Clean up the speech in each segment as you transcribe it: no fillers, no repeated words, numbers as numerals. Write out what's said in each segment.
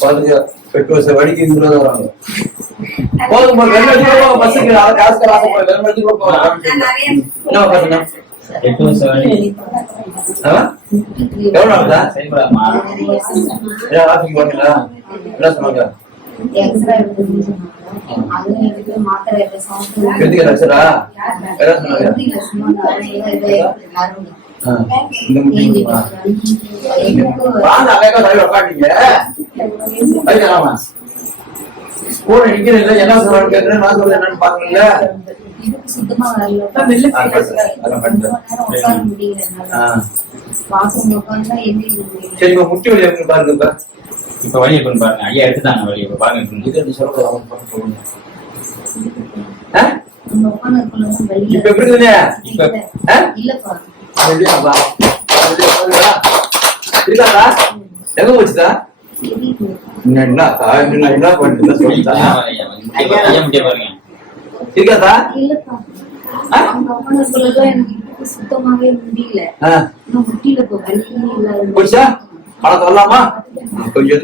பாருங்க, பெட்ரோல் வடிக்கு இங்க வராங்க. போதும் பஸ்ஸுக்கு காசு ஆசைப்படுற என்ன பாருங்க. எவ்வளவு ஆகுதா? ஆஃபீஸ் போனீங்களா? என்ன சொன்னாங்க? என்ன சொல்றாங்க என்னன்னு பாக்குறீங்களா? சரி, முட்டி வலி எப்படி பாருங்க. இப்ப வழி எப்படி பாருங்க. ஐயா எடுத்துட்டாங்க வழி. இப்ப பாருங்க. இப்ப எப்படி இருக்காதா? எங்க போச்சுதா? என்ன பண்றது சொல்லிட்டா? இருக்காதா? சுத்தமாவே முடியல. போச்சா? பணம் வரலாமா? கொஞ்சம்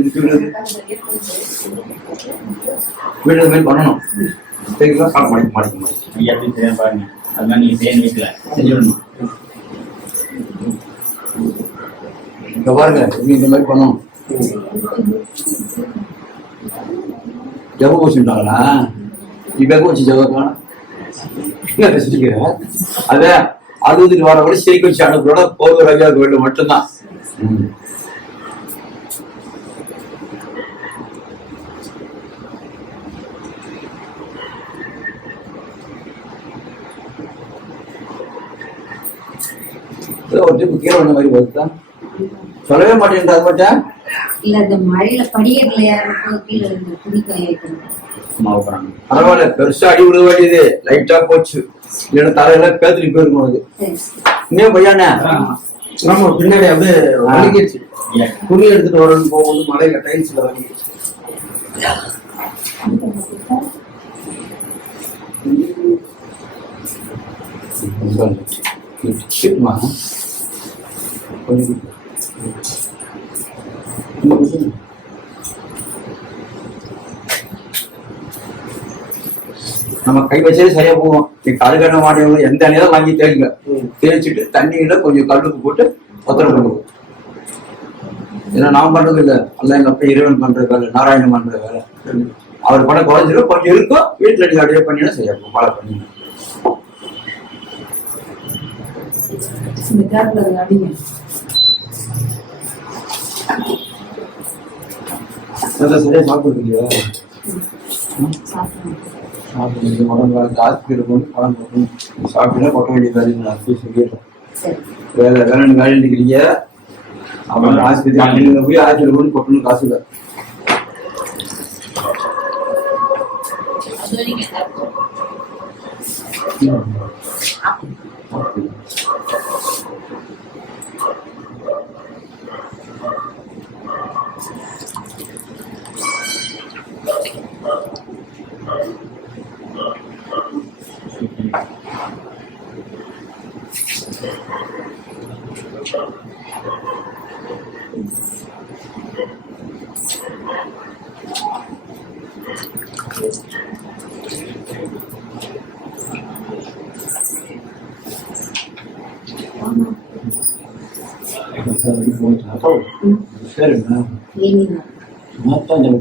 வீடு மாதிரி பண்ணணும். சரிங்களா? மாடிக்க ஐயா எப்படி பாருங்க. அதுதான் நீங்க செய்ய வீட்டுல செஞ்சிடணும். இங்க பாருங்க, இந்த மாதிரி பண்ணணும். ஜப வச்சுட்டாங்களா? இப்ப வச்சு ஜபக்கான அத அறுபது வர கூட சேர்க்க வச்சு அனுப்புறோட போது ரவியா கோயில் மட்டும்தான். ஒரு ட்ரிப் கீழே வந்த மாதிரி வருதா? சொல்லவே மாட்டேன். அது மட்டும் இல்ல, இந்த மழையில படிக்கட்டுல யாரும் கீழே பரவாயில்ல, பெருசா அடி விட வேண்டியது லைட்டா போச்சு. இல்லைன்னா தலையில பேத்துட்டு போயிருக்கும். அது இன்னும் பையானே நம்ம பின்னாடி அப்படியே வலிக்கிடுச்சு. துணி எடுத்துட்டு வரணும்னு போகும்போது மழையில டைல்ஸ்ல வலிக்கிடுச்சு. நம்ம கை வச்சே சரியா போவோம். கடுகண்ண மாட்டவங்க எந்த அணியெல்லாம் வாங்கி தேய்ங்க. தேய்ச்சிட்டு தண்ணியில கொஞ்சம் கல்லுக்கு போட்டு பத்திரம் பண்ணுவோம். ஏன்னா நான் பண்றது இல்லை, அல்ல எங்க அப்பா இறைவன் பண்ற வேலை, நாராயணன் பண்ற வேலை. அவர் படம் குறைஞ்சிடும், கொஞ்சம் இருக்கும். வீட்டுல நீங்க அப்படியே பண்ணினா சரியா இருக்கும். மழை பண்ணி சரியா சாப்பிடுறீங்க. சாப்பிட்டா கொட்ட வேண்டிய வேலை வேலைன்னு காலையில் நிற்கிறீங்க. அப்புறம் ஆஸ்பத்திரி போய் ஆஸ்பத்திரி போய் கொட்டணும் காசு இல்லை.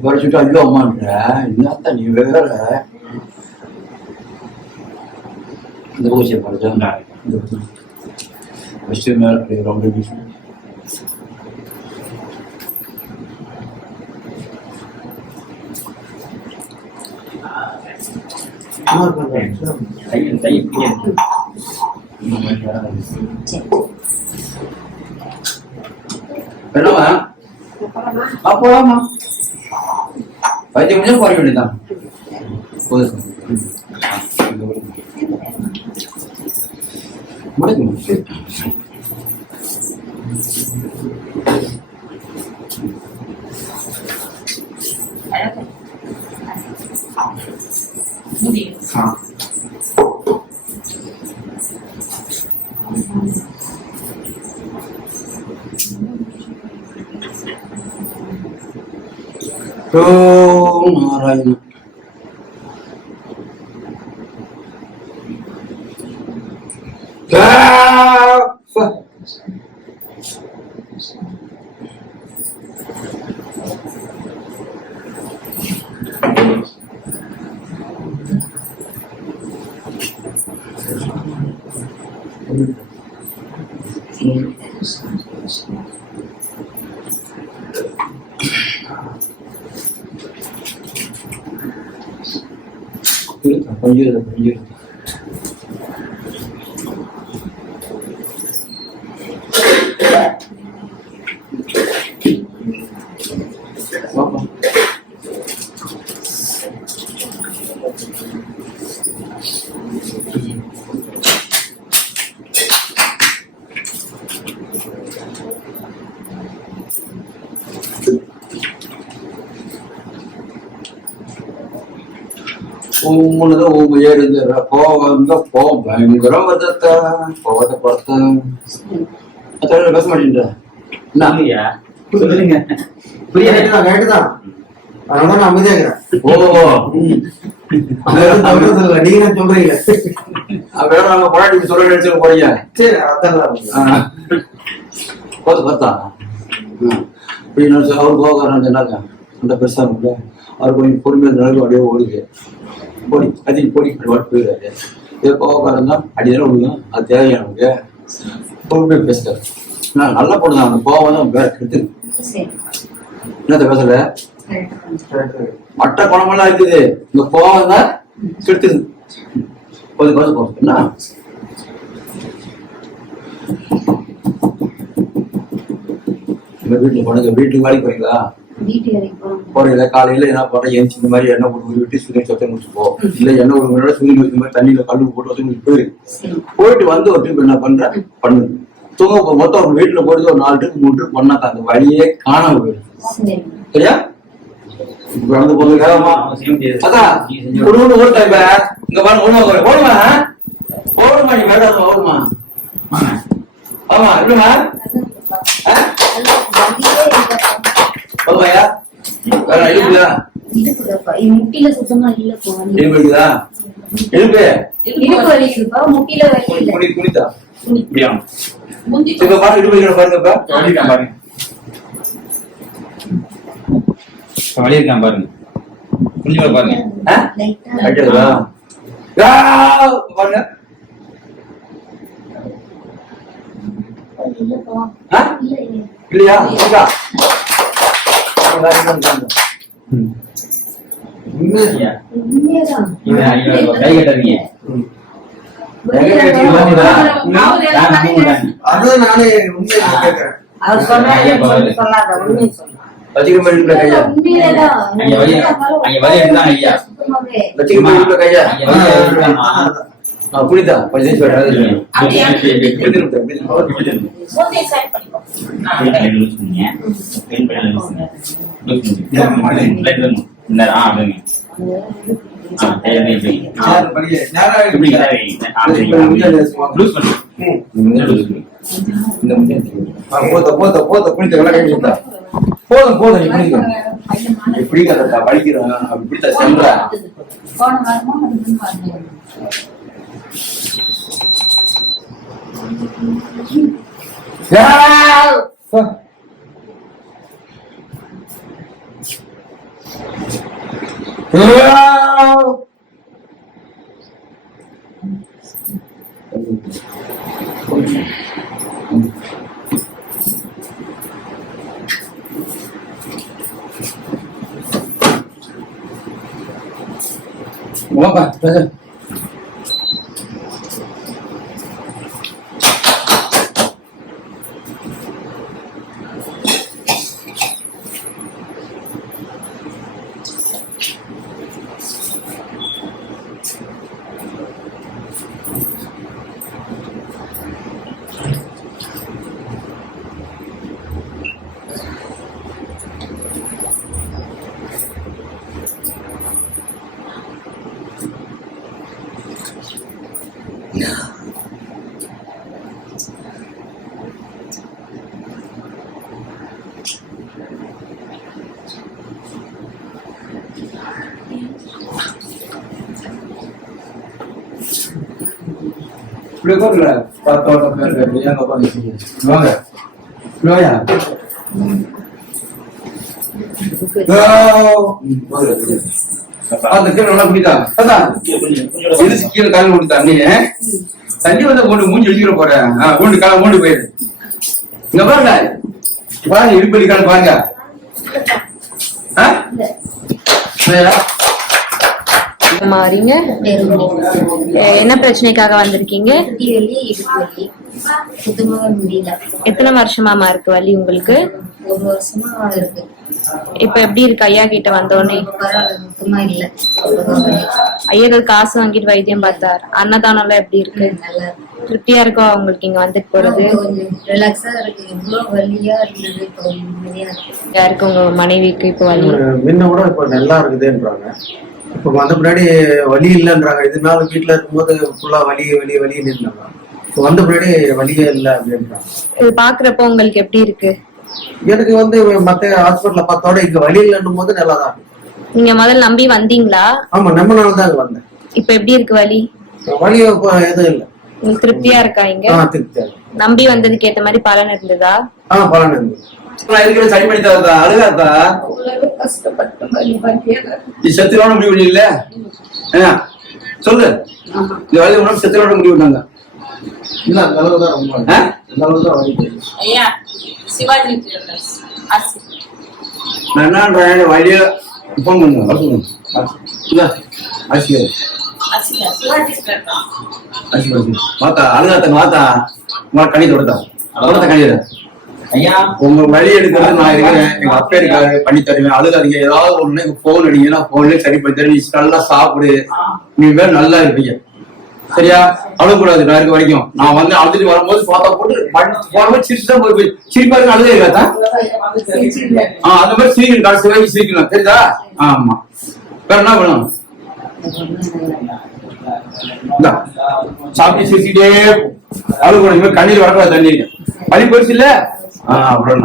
படிச்சுட்டு ஐயோ அம்மான்ற என்னத்த நீ வேற இந்த பூஜை படிச்சா ரொம்ப என்னவா அப்போலாமா வைத்தியம் கொஞ்சம் குறைய வேண்டியதான். ஓம் நாராயண. கொஞ்சம் உன்னதான் உங்க ஏறுது போவந்த போவோம் பயங்கரம் வதத்த போவத பார்த்த அதோட பேச மாட்டேன்ற இல்லையா சொல்லுங்க புரிய கேட்டுதான் அதனால நான் அமைதியா இருக்கிறேன். ஓ நீங்க சொல்றீங்க. வேற நம்ம பொண்டாட்டி சொல்ல நினைச்சு போறீங்க. சரி அதெல்லாம் போது பார்த்தா அப்படின்னு அவர் போகிறான்னு சொன்னாங்க. அந்த பெருசா இருக்கு அவர் கொஞ்சம் பொறுமையாக நடந்து அப்படியே ஓடுது பொடி அதிக பொடி வாட்டு போயிடாரு. இதை போகாரம் தான் அடிதான் விடுங்க. அது தேவையானவங்க பொறுமையாக பேசுறாரு. நான் நல்ல பொண்ணு தான். அந்த கோவம் தான் வேற கெடுத்து என்னத்த பேசல மற்ற குணமெல்லாம் இருக்குது. இந்த கோவம் தான் கெடுத்துது. கொஞ்சம் கொஞ்சம் போகும் என்ன வீட்டுல போனது வீட்டுக்கு வேலைக்கு போறீங்களா? போறீங்களா? காலையில என்ன பண்ற எந்த இந்த மாதிரி எண்ணெய் போட்டு விட்டு சுதீர் சொத்தை முடிச்சுப்போ. இல்ல எண்ணெய் ஒரு முன்னாடி சுதீர் முடிச்ச மாதிரி தண்ணியில கல்லு போட்டு வச்சு போயிட்டு வந்து ஒரு ட்ரிப் என்ன பண்ற பண்ணு தூங்க மொத்தம் ஒரு வீட்டுல போட்டு ஒரு 4 ட்ரிப் 3 ட்ரிப் பண்ணாக்கா அந்த வழியே காணாம போயிடும். சரியா? நடந்து போறது வேகமா அதான் குடும்பம் ஓட்டாய் இங்க பாருங்க ஓடுமா ஓடுமா ஓடுமா நீ வேண்டாம் ஓடுமா ஆமா இல்லமா ஓமையா வேற இருக்குதா முட்டில சுத்தமா இல்ல இருக்குதா இருக்கு இடுப்பு வலி இருக்குப்பா முட்டில வலி இல்ல குனிதா இப்படியா இங்க பாருங்க இடுப்பு பாருங்கப்பா பாருங்க வழி இருக்கான் பாருங்க கொஞ்சம் பாருங்க பாருங்க இல்லையா கை கட்டாதீங்க அதுவும் நானே உண்மையை கேட்கிறேன். புரியுதா கொஞ்சம் போதும் போதும் நீ பிடிக்காதா வலிக்கிறோம் பிடித்த சென்ற இப்படி உட்காருல பார்த்தோட்டம் இருக்கு ஏங்க உட்காந்து வாங்க வாயா அந்த கீழே நல்லா குடித்தா அதான் இது கீழே கால் கொடுத்தா நீ தண்ணி வந்த கொண்டு மூஞ்சி வச்சுக்கிற போறேன் கொண்டு கால மூண்டு போயிடு இங்க பாருங்க பாருங்க இடுப்படி கால பாருங்க மாறீங்க என்ன பிரச்சனைக்காக வந்திருக்கீங்க? முட்டி வலி இடுப்பு வலி சுத்தமாக முடியல. எத்தனை வருஷமாமா இருக்கு வலி உங்களுக்கு? 1 வருஷமா இருக்கு. இப்ப எப்படி இருக்கு ஐயா கிட்ட வந்தோடனே? பரவாயில்ல, சுத்தமா இல்ல. அவ்வளவுதான் வலி. ஐயர்கள் காசு வாங்கிட்டு வைத்தியம் பார்த்தார். அன்னதானம் எல்லாம் எப்படி இருக்கு? நல்லா திருப்தியா இருக்கா உங்களுக்கு இங்க வந்துட்டு போறது? கொஞ்சம் ரிலாக்ஸா இருக்கு. எவ்வளவு வலியா இருந்தது இப்போ நிம்மதியா இருக்கு. யாருக்கு உங்க மனைவிக்கு இப்ப வலி? முன்ன கூட இப்ப நல்லா இருக்குதுன்றாங்க. இப்ப வந்த பின்னாடி வலி இல்லைன்றாங்க. இதனால வீட்டுல இருக்கும்போது ஃபுல்லா வலி வலி வலின்னு இருந்தாங்க. இப்ப வந்த பின்னாடி வலியே இல்லை அப்படின்றாங்க. இது பாக்குறப்ப உங்களுக்கு எப்படி இருக்கு? எனக்கு மத்த ஹாஸ்பிட்டல்ல பார்த்தோட இங்க வலி இல்லைன்னும் போது நல்லா தான் இருக்கு. நீங்க முதல்ல நம்பி வந்தீங்களா? ஆமா, நம்ம நாள் தான் வந்தேன். இப்ப எப்படி இருக்கு வலி? வலி இப்ப எதுவும் இல்லை. உங்களுக்கு திருப்தியா இருக்கா இங்க? திருப்தியா இருக்கு. நம்பி வந்ததுக்கு ஏத்த மாதிரி பலன் இருந்ததா? பலன் இருந்தது. இருக்கிற சரி பண்ணி தரதா அழுகாதா கஷ்டப்பட்டு வலி பண்ணியல. நீ செத்துலோட முடிவு பண்ணல என்ன சொல்லு இந்த வயது உடம்பு செத்துலோட முடிவு பண்ணாங்க இல்ல அந்த அளவு தான் ரொம்ப அந்த அளவு தான் வலி. ஐயா சிவாஜி ஜுவல்லர்ஸ் ஆசி நான் என்னன்றேன் வழிய ஃபோன் பண்ணுங்க ஆசிரியர் ஆசியா சிவாஜி ஜுவல்லர்ஸ் ஆசிரியர் மாத்தா அழுகாத்த மாத்தா உங்களை கணி தொடுத்தா அவ்வளோதான் கணிதா ஐயா உங்க வழி எடுக்கிறது நான் இருக்கிறேன். எங்க அப்பா இருக்காரு, பண்ணி தருவேன். அழுகாதீங்க. ஏதாவது ஒண்ணு போன் அடிங்கன்னா போன்லயே சரி பண்ணி தருவேன். நீ நல்லா சாப்பிடு, நீ வேற நல்லா இருப்பீங்க. சரியா? அழுகக்கூடாது. நான் இருக்க வரைக்கும் நான் வந்து அழுதுட்டு வரும்போது போட்டோ போட்டு போகும்போது சிரிச்சு தான் போய் சிரிப்பா இருக்கு. அழுதே இருக்காதா? அந்த மாதிரி சிரிக்கணும். கடைசி வரைக்கும் சிரிக்கணும். தெரியுதா? ஆமா. வேற என்ன வேணும்? சாப்பிட்டு சிரிச்சுட்டே அழுகணும். கண்ணீர் வரக்கூடாது. தண்ணி வலி போயிடுச்சு இல்ல அப்புறம்